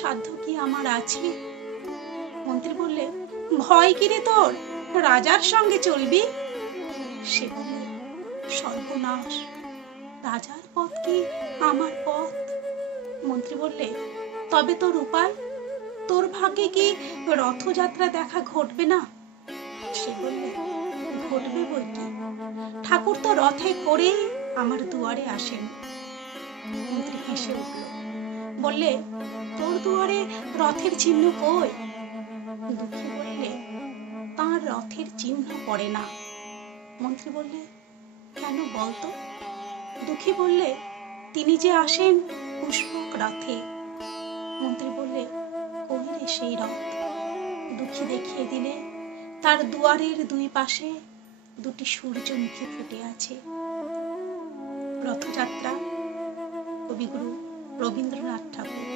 সাধ্য কি আমার আছে? মন্ত্রী বললে, ভয় কি রে তোর? রাজার সঙ্গে চলবি? সে বললে, সর্বনাশ, রাজার পথ কি আমার পথ? মন্ত্রী বললে, তবে তোর উপায়? তোর ভাগ্যে কি রথযাত্রা দেখা ঘটবে না? সে বললে, ঘটবে বই কি, ঠাকুর তো রথে করে আমার দুয়ারে আসেন। মন্ত্রী হেসে উঠল, বললে, তোর দুয়ারে রথের চিহ্ন কই? দুঃখী বললে, তার রথের চিহ্ন পড়ে না। মন্ত্রী বললে, কেন বলতো? দুঃখী বললে, তিনি যে আসেন পুষ্পক রথে। মন্ত্রী বললে, কই রে সেই রথ? দুঃখী দেখিয়ে দিলে, তার দুয়ারের দুই পাশে দুটি সূর্যমুখী ফুটে আছে। রথযাত্রা, কবিগুরু রবীন্দ্রনাথ ঠাকুর।